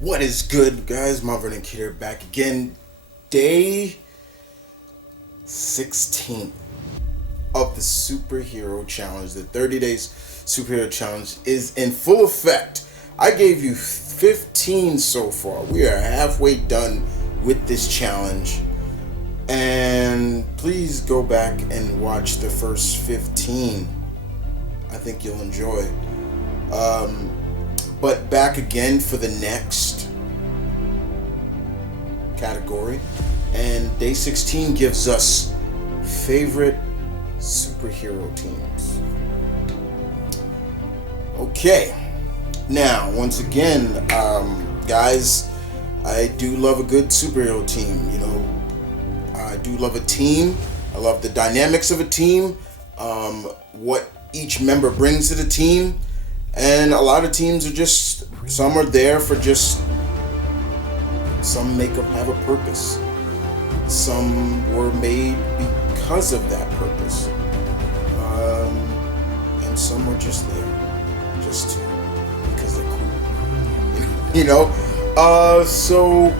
What is good, guys? M.V.K here, back again. Day 16th of the superhero challenge. The 30 days superhero challenge is in full effect. I gave you 15 so far. We are halfway done with this challenge. And please go back and watch the first 15. I think you'll enjoy. But back again for the next category. And day 16 gives us favorite superhero teams. Okay. Now, once again, guys, I do love a good superhero team. You know, I do love a team. I love the dynamics of a team, what each member brings to the team. And a lot of teams are just, some are there for just, some have a purpose. Some were made because of that purpose. And some are just there, just because they're cool. You know? So,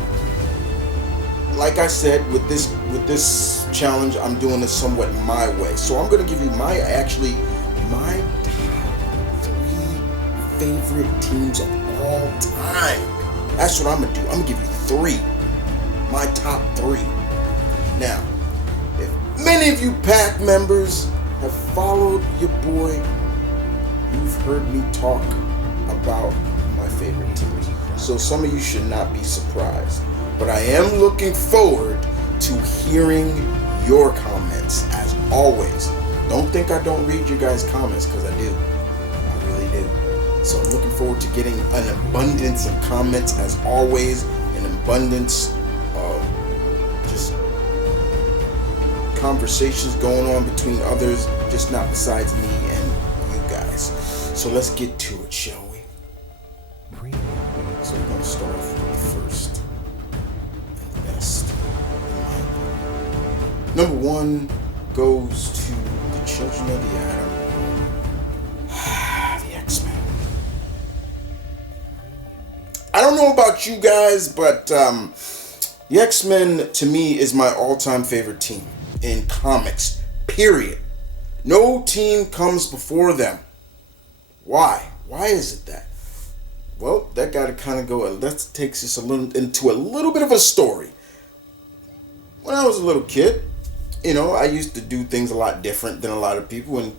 like I said, with this challenge, I'm doing it somewhat my way. So I'm going to give you my favorite teams of all time. That's what I'm gonna do. I'm gonna give you three. My top three. Now, if many of you pack members have followed your boy, you've heard me talk about my favorite teams. So some of you should not be surprised. But I am looking forward to hearing your comments as always. Don't think I don't read your guys' comments, because I do. I really do. So I'm looking forward to getting an abundance of comments as always, an abundance of just conversations going on between others, just not besides me and you guys. So let's get to it, shall we? So we're going to start off with the first and the best. Number one goes to the Children of the Atom. I don't know about you guys, but the X-Men to me is my all-time favorite team in comics, period. No team comes before them. Why? Why is it that? Well, that got to kind of go, that takes us into a little bit of a story. When I was a little kid, you know, I used to do things a lot different than a lot of people, and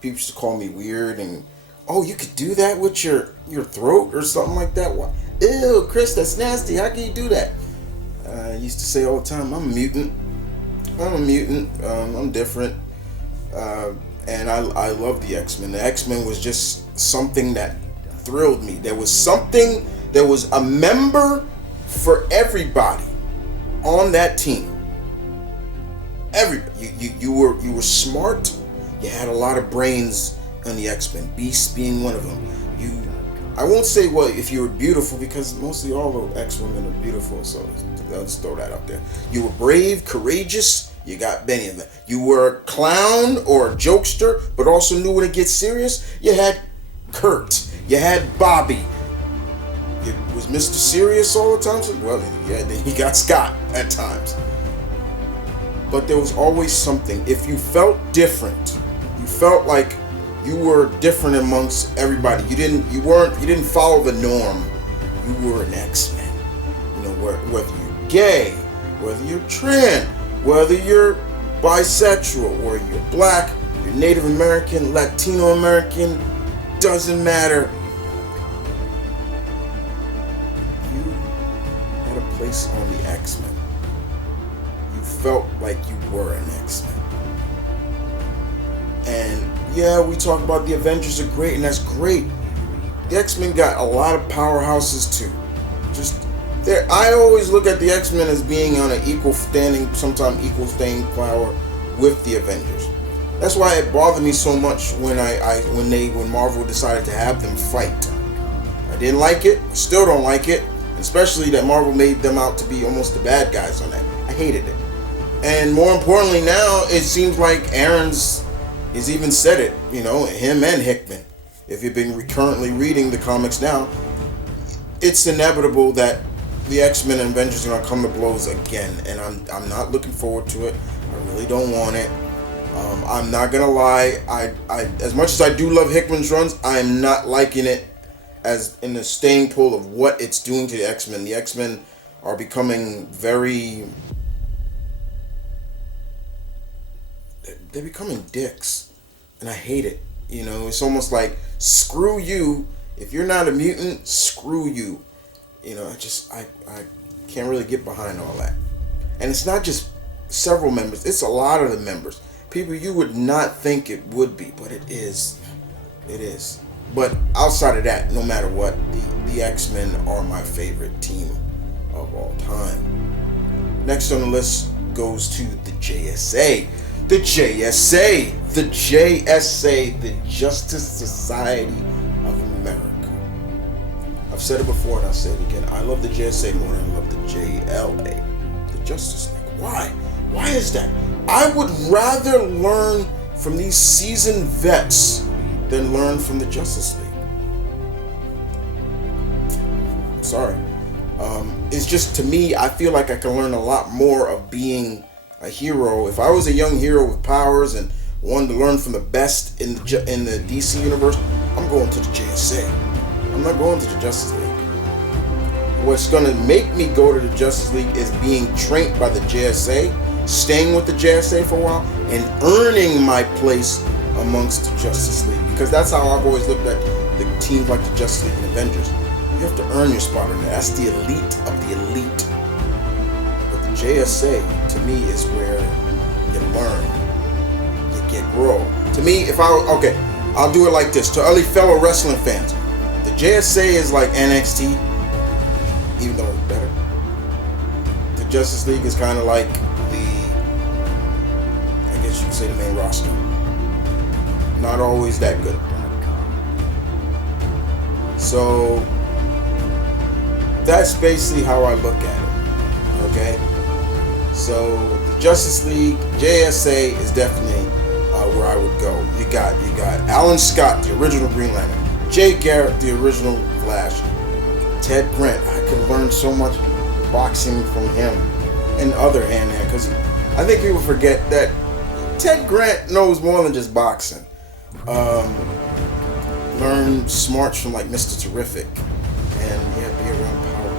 people used to call me weird and, oh, you could do that with your throat or something like that? Why? Ew, Chris, that's nasty. How can you do that? I used to say all the time, I'm a mutant. I'm different. And I love the X-Men. The X-Men was just something that thrilled me. There was a member for everybody on that team. Everybody. You were smart. You had a lot of brains on the X-Men. Beast being one of them. I won't say if you were beautiful, because mostly all the X-Women are beautiful, so I'll just throw that out there. You were brave, courageous, you got many of them. You were a clown or a jokester, but also knew when to get serious. You had Kurt, you had Bobby. Was Mr. Serious all the time? Well, yeah, then he got Scott at times. But there was always something. If you felt different, you felt like you were different amongst everybody. You didn't follow the norm. You were an X-Men. You know, whether you're gay, whether you're trans, whether you're bisexual, or you're black, you're Native American, Latino American, doesn't matter. You had a place on the X-Men. You felt like you were an X-Men. And yeah, we talk about the Avengers are great, and that's great. The X-Men got a lot of powerhouses too. I always look at the X-Men as being on an equal standing, sometimes equal staying power with the Avengers. That's why it bothered me so much when Marvel decided to have them fight. I didn't like it. Still don't like it. Especially that Marvel made them out to be almost the bad guys on that. I hated it. And more importantly now, it seems like Aaron's has even said it, you know, him and Hickman. If you've been currently reading the comics now, it's inevitable that the X-Men and Avengers are gonna come to blows again, and I'm not looking forward to it. I really don't want it. I'm not gonna lie. I as much as I do love Hickman's runs, I am not liking it as in the staying pull of what it's doing to the X-Men. The X-Men are becoming very. They're becoming dicks, and I hate it. You know, it's almost like screw you. If you're not a mutant, screw you. You know, I can't really get behind all that. And it's not just several members, it's a lot of the members. People you would not think it would be, but it is. It is. But outside of that, no matter what, the X-Men are my favorite team of all time. Next on the list goes to the JSA. The JSA. The JSA. The Justice Society of America. I've said it before and I'll say it again. I love the JSA more than I love the JLA. The Justice League. Why? Why is that? I would rather learn from these seasoned vets than learn from the Justice League. Sorry. It's just, to me, I feel like I can learn a lot more of being a hero. If I was a young hero with powers and wanted to learn from the best in the DC universe, I'm going to the JSA. I'm not going to the Justice League. What's going to make me go to the Justice League is being trained by the JSA, staying with the JSA for a while, and earning my place amongst the Justice League. Because that's how I've always looked at the teams like the Justice League and Avengers. You have to earn your spot in there. That's the elite of the elite. But the JSA, to me, is where you learn, you get grow. To me, I'll do it like this. To other fellow wrestling fans, the JSA is like NXT, even though it's better. The Justice League is kind of like I guess you could say the main roster. Not always that good. So that's basically how I look at it. Okay? So the Justice League, JSA is definitely where I would go. You got Alan Scott, the original Green Lantern, Jay Garrett, the original Flash, Ted Grant. I could learn so much boxing from him, and other hand-hand, because I think people forget that Ted Grant knows more than just boxing. Learn smarts from like Mr. Terrific, and be around power.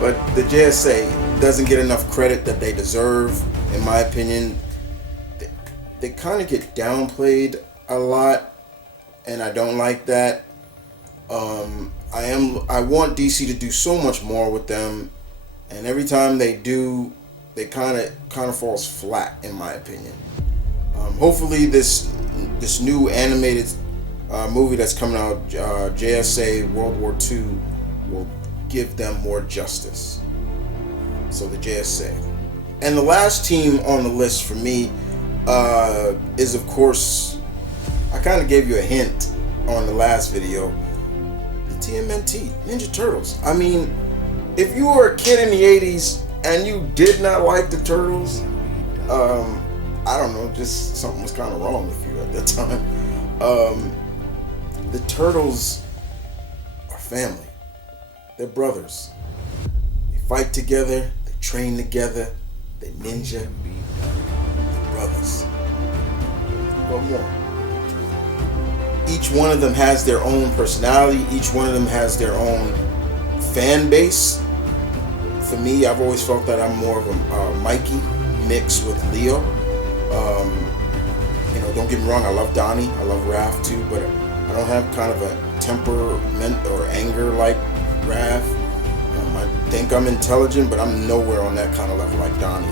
But the JSA doesn't get enough credit that they deserve, in my opinion. They kind of get downplayed a lot, and I don't like that. I want DC to do so much more with them, and every time they do, they kind of falls flat, in my opinion. Hopefully this new animated movie that's coming out, JSA World War II, will give them more justice. So the JSA. And the last team on the list for me is, of course, I kind of gave you a hint on the last video, the TMNT, Ninja Turtles. I mean, if you were a kid in the 80s and you did not like the Turtles, I don't know, just something was kind of wrong with you at that time. The Turtles are family. They're brothers. They fight together, they train together, they ninja. They're brothers. What more? Each one of them has their own personality. Each one of them has their own fan base. For me, I've always felt that I'm more of a Mikey mixed with Leo. Don't get me wrong, I love Donnie, I love Raph too, but I don't have kind of a temperament or anger like Raph. I think I'm intelligent, but I'm nowhere on that kind of level like Donnie.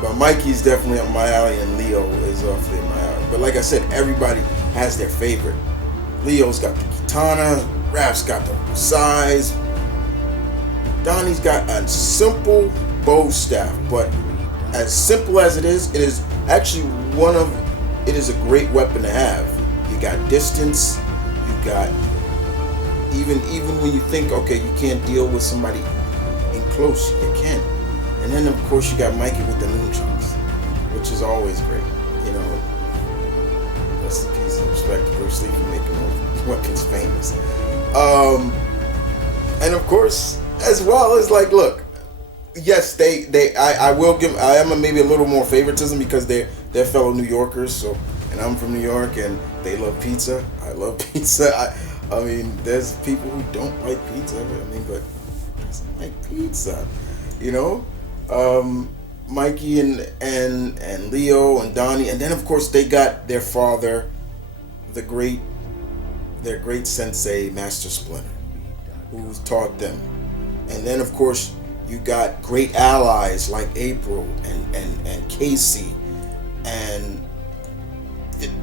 But Mikey's definitely up my alley, and Leo is up in my alley. But like I said, everybody has their favorite. Leo's got the katana, Raph's got the size, Donnie's got a simple bow staff, but as simple as it is actually it is a great weapon to have. You got distance, you got even when you think, okay, you can't deal with somebody in close, you can. And then of course you got Mikey with the nunchucks, which is always great. rest in peace and respect to Bruce Lee for making those weapons famous. And of course, as well as like, look, yes, I will give, I am maybe a little more favoritism because they're fellow New Yorkers, so, and I'm from New York, and they love pizza. I love pizza. I mean, there's people who don't like pizza, but doesn't like pizza, you know. Mikey and Leo and Donnie, and then of course they got their father, their great sensei, Master Splinter, who's taught them, and then of course you got great allies like April and Casey, and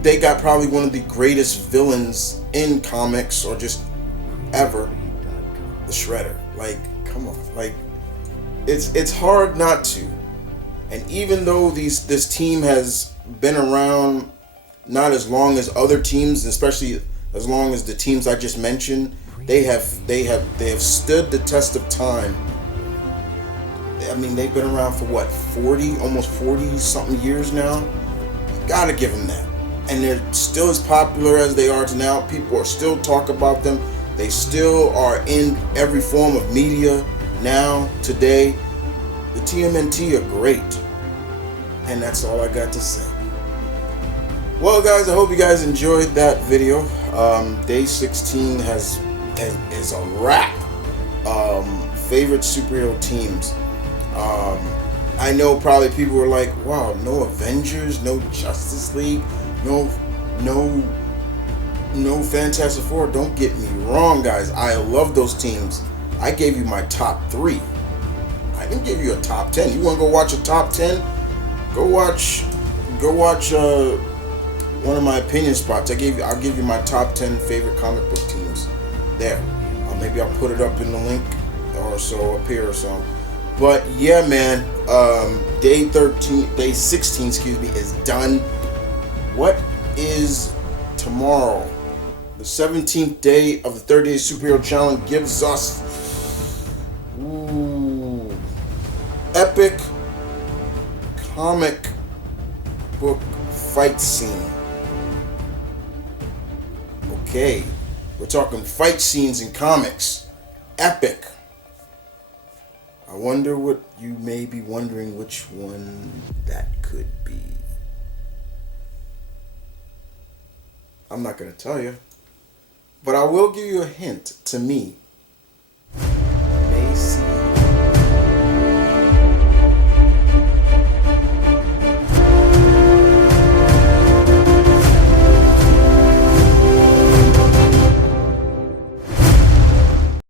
they got probably one of the greatest villains in comics or just ever, the Shredder. Like, come on, like it's hard not to. And even though this team has been around not as long as other teams, especially as long as the teams I just mentioned, they have stood the test of time. I mean, they've been around for what, 40, almost 40 something years now. You gotta give them that. And they're still as popular as they are to now. People are still talk about them. They still are in every form of media now, today. The TMNT are great. And that's all I got to say. Well, guys, I hope you guys enjoyed that video. Day 16 is a wrap. Favorite superhero teams. I know probably people were like, wow, no Avengers, no Justice League, no Fantastic Four. Don't get me wrong, guys. I love those teams. I gave you my top 3. I didn't give you a top 10. You want to go watch a top 10? Go watch one of my opinion spots. I'll give you my top 10 favorite comic book teams. There. Maybe I'll put it up in the link or so up here or something. But yeah, man, day 16, is done. What is tomorrow? The 17th day of the 30-day superhero challenge gives us epic comic book fight scene. Okay, we're talking fight scenes in comics. Epic. I wonder what you may be wondering which one that could be. I'm not going to tell you. But I will give you a hint. To me,